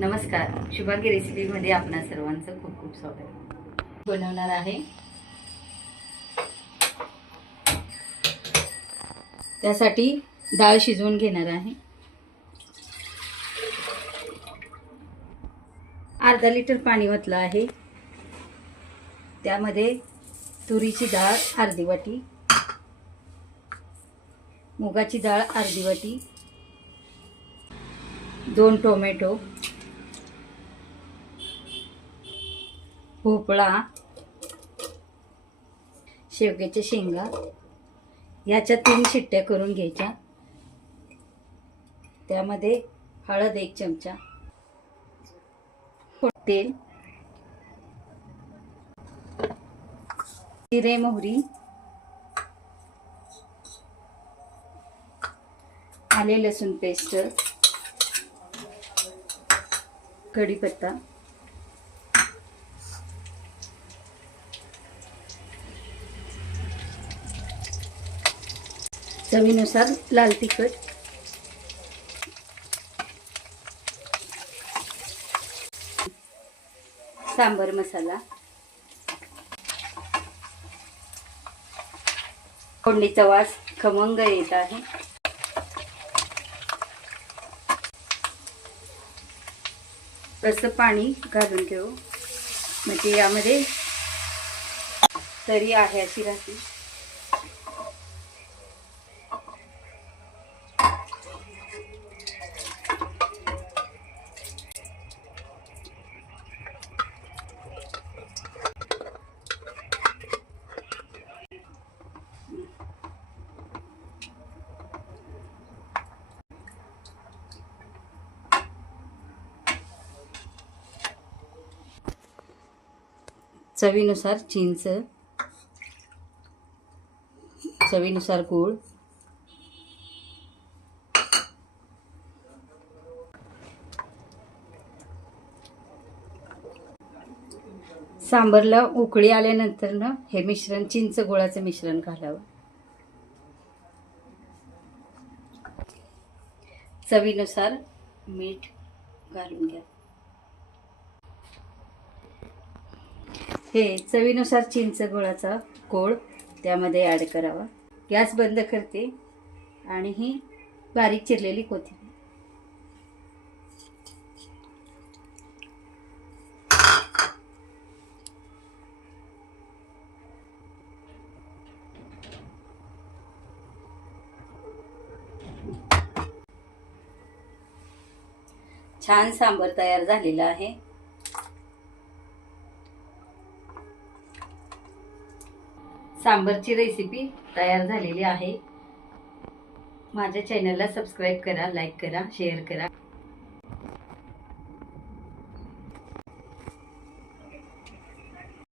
नमस्कार, शुभांगी रेसिपीमध्ये आपणा सर्वांचं खूप खूप स्वागत. बनवणार आहे त्यासाठी डाळ शिजवून घेणार आहे. अर्धा लिटर पाणी ओतलं आहे. त्यामध्ये तुरीची डाळ अर्धी वाटी, मुगाची डाळ अर्धी वाटी, 2 टोमॅटो, भोपळा, शेवग्याच्या शेंगा याच्या 3 शिट्ट्या करून घ्यायच्या. त्यामध्ये हळद 1 चमचा, तेल, जिरे मोहरी, आले लसूण पेस्ट, कढीपत्ता, चवीनुसार लाल तिखट, सांबर मसाला, फोडणीचा वास खमंग येत आहे. थोडंसं पाणी घालून घेऊ म्हणजे यामध्ये तरी आहे अशी राहते. चवीनुसार चिंच, चवीनुसार गूळ, सांबरला उकळी आल्यानंतर ना हे मिश्रण, चिंच गुळाचं मिश्रण घालावं. चवीनुसार मीठ घालून घ्या. हे चवीनुसार चिंच गुळाचा गोळ त्यामध्ये ॲड करावा. गॅस बंद करते आणि ही बारीक चिरलेली कोथिंबीर, छान सांबर तयार झालेला आहे. सांबरची रेसिपी तयार झालेली आहे. माझ्या चॅनलला सबस्क्राईब करा, लाईक करा, शेअर करा.